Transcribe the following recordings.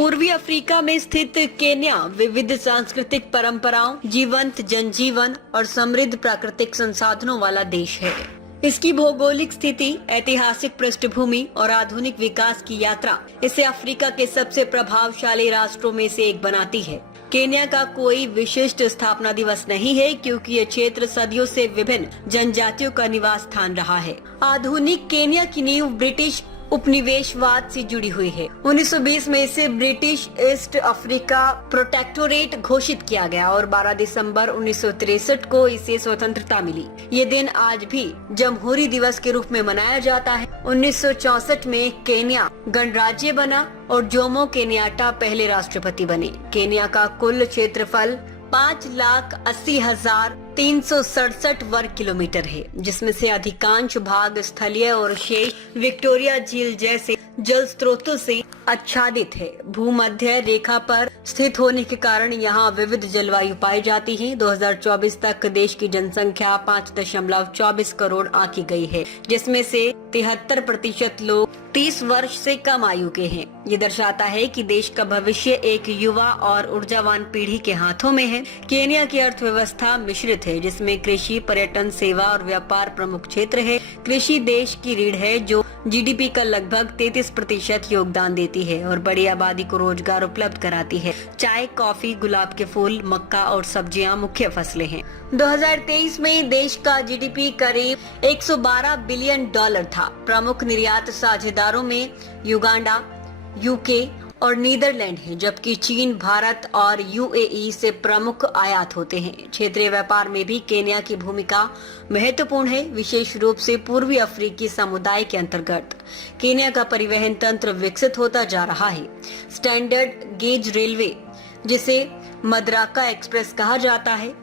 पूर्वी अफ्रीका में स्थित केन्या विविध सांस्कृतिक परंपराओं, जीवंत जनजीवन और समृद्ध प्राकृतिक संसाधनों वाला देश है। इसकी भौगोलिक स्थिति, ऐतिहासिक पृष्ठभूमि और आधुनिक विकास की यात्रा इसे अफ्रीका के सबसे प्रभावशाली राष्ट्रों में से एक बनाती है। केन्या का कोई विशिष्ट स्थापना दिवस नहीं है क्योंकि ये क्षेत्र सदियों से विभिन्न जनजातियों का निवास स्थान रहा है। आधुनिक केन्या की नींव ब्रिटिश उपनिवेशवाद से जुड़ी हुई है। 1920 में इसे ब्रिटिश ईस्ट अफ्रीका प्रोटेक्टोरेट घोषित किया गया और 12 दिसंबर 1963 को इसे स्वतंत्रता मिली। ये दिन आज भी जमहूरी दिवस के रूप में मनाया जाता है। 1964 में केन्या गणराज्य बना और जोमो केन्याटा पहले राष्ट्रपति बने। केन्या का कुल क्षेत्रफल 5,80,367 वर्ग किलोमीटर है, जिसमें से अधिकांश भाग स्थलीय और शेष विक्टोरिया झील जैसे जल स्रोतों से आच्छादित है। भूमध्य रेखा पर स्थित होने के कारण यहाँ विविध जलवायु पाई जाती है। 2024 तक देश की जनसंख्या 5.24 करोड़ आंकी गई है, जिसमें से 73% लोग 30 वर्ष से कम आयु के हैं। ये दर्शाता है कि देश का भविष्य एक युवा और ऊर्जावान पीढ़ी के हाथों में है। केन्या की अर्थव्यवस्था मिश्रित है, जिसमें कृषि, पर्यटन, सेवा और व्यापार प्रमुख क्षेत्र है। कृषि देश की रीढ़ है जो जीडीपी का लगभग 33% योगदान देती है और बड़ी आबादी को रोजगार उपलब्ध कराती है। चाय, कॉफी, गुलाब के फूल, मक्का और सब्जियां मुख्य फसलें हैं। 2023 में देश का जीडीपी करीब $112 बिलियन था। प्रमुख निर्यात साझेदारों में युगांडा, यूके और नीदरलैंड हैं, जबकि चीन, भारत और यूएई से प्रमुख आयात होते हैं। क्षेत्रीय व्यापार में भी केन्या की भूमिका महत्वपूर्ण है, विशेष रूप से पूर्वी अफ्रीकी समुदाय के अंतर्गत। केन्या का परिवहन तंत्र विकसित होता जा रहा है। स्टैंडर्ड गेज रेलवे, जिसे मदराका एक्सप्रेस कहा जाता है,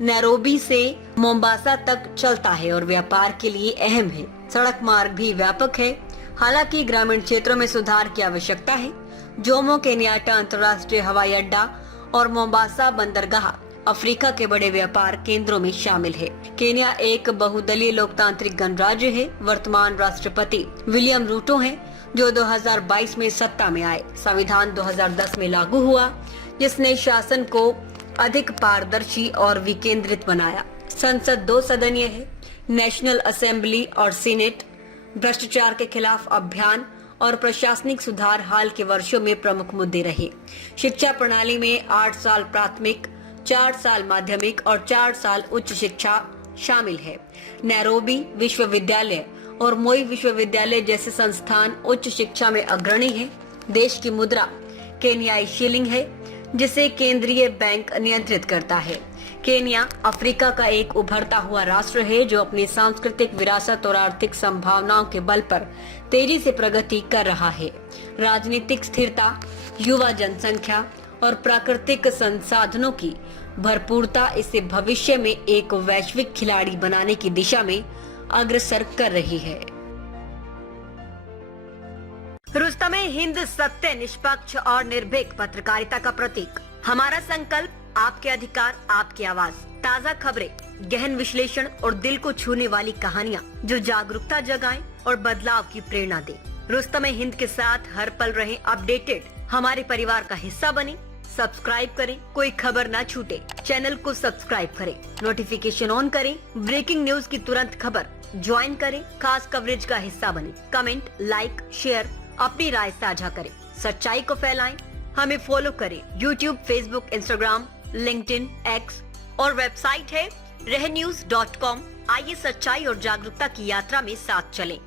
नैरोबी से मोम्बासा तक चलता है और व्यापार के लिए अहम है। सड़क मार्ग भी व्यापक है, हालांकि ग्रामीण क्षेत्रों में सुधार की आवश्यकता है। जोमो केन्याटा अंतर्राष्ट्रीय हवाई अड्डा और मोम्बासा बंदरगाह अफ्रीका के बड़े व्यापार केंद्रों में शामिल है। केन्या एक बहुदलीय लोकतांत्रिक गणराज्य है। वर्तमान राष्ट्रपति विलियम रूटो हैं, जो 2022 में सत्ता में आए। संविधान 2010 में लागू हुआ, जिसने शासन को अधिक पारदर्शी और विकेंद्रित बनाया। संसद 2 सदनीय है। नेशनल असेंबली और सीनेट भ्रष्टाचार के खिलाफ अभियान और प्रशासनिक सुधार हाल के वर्षों में प्रमुख मुद्दे रहे। शिक्षा प्रणाली में 8 साल प्राथमिक, 4 साल माध्यमिक और 4 साल उच्च शिक्षा शामिल है। नैरोबी विश्वविद्यालय और मोई विश्वविद्यालय जैसे संस्थान उच्च शिक्षा में अग्रणी हैं। देश की मुद्रा केन्याई शिलिंग है, जिसे केंद्रीय बैंक नियंत्रित करता है। केन्या अफ्रीका का एक उभरता हुआ राष्ट्र है जो अपनी सांस्कृतिक विरासत और आर्थिक संभावनाओं के बल पर तेजी से प्रगति कर रहा है। राजनीतिक स्थिरता, युवा जनसंख्या और प्राकृतिक संसाधनों की भरपूरता इसे भविष्य में एक वैश्विक खिलाड़ी बनाने की दिशा में अग्रसर कर रही है। रुस्तमे-हिंद सत्य, निष्पक्ष और निर्भीक पत्रकारिता का प्रतीक। हमारा संकल्प, आपके अधिकार, आपकी आवाज। ताज़ा खबरें, गहन विश्लेषण और दिल को छूने वाली कहानियां जो जागरूकता जगाएं और बदलाव की प्रेरणा दें। रुस्तमे-हिंद के साथ हर पल रहें अपडेटेड। हमारे परिवार का हिस्सा बने। सब्सक्राइब करें, कोई खबर ना छूटे। चैनल को सब्सक्राइब करें, नोटिफिकेशन ऑन करें, ब्रेकिंग न्यूज की तुरंत खबर ज्वाइन करें, खास कवरेज का हिस्सा बने। कमेंट, लाइक, शेयर, अपनी राय साझा करें, सच्चाई को फैलाएं। हमें फॉलो करें YouTube, Facebook, Instagram, LinkedIn, X और वेबसाइट है रहnews.com। आइए सच्चाई और जागरूकता की यात्रा में साथ चलें।